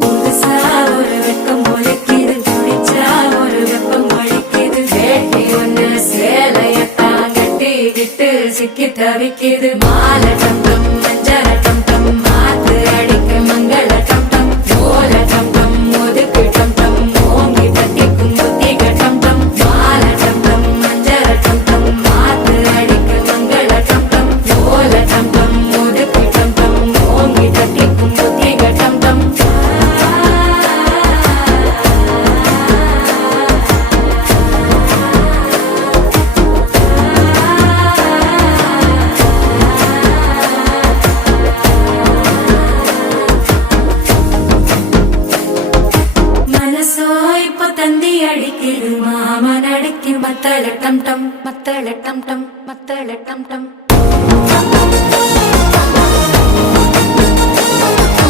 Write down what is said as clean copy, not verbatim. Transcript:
புதுசா ஒரு வெக்கம் முளைக்குது, குடிச்சா ஒரு வெப்பம் வலிக்குது. வேட்டி ஒண்ணு சேலையத்தான் கட்டிக்கிட்டு சிக்கி தவிக்குது. மாலை டம் டம் மஞ்சள டம் டம் மாத்து அடிக்க மங்கள டம் டம் ஓல டம் டம் ஒதுக்கு டம் டம் ஓங்கி தட்டிக்கும் புத்திக டம் டம். மாலை டம் டம் மஞ்சள டம் டம் மாத்து அடிக்க மங்கள டம் டம் ஓல டம் டம் ஒதுக்கு டம் டம் ஓங்கி தட்டிக்கும் புத்திக டம் டம். மனசோ இப்ப தந்தி அடிக்குது, மாமன் அடிக்கு மத்தள டம் டம் மத்தள டம் டம் மத்தள டம் டம்.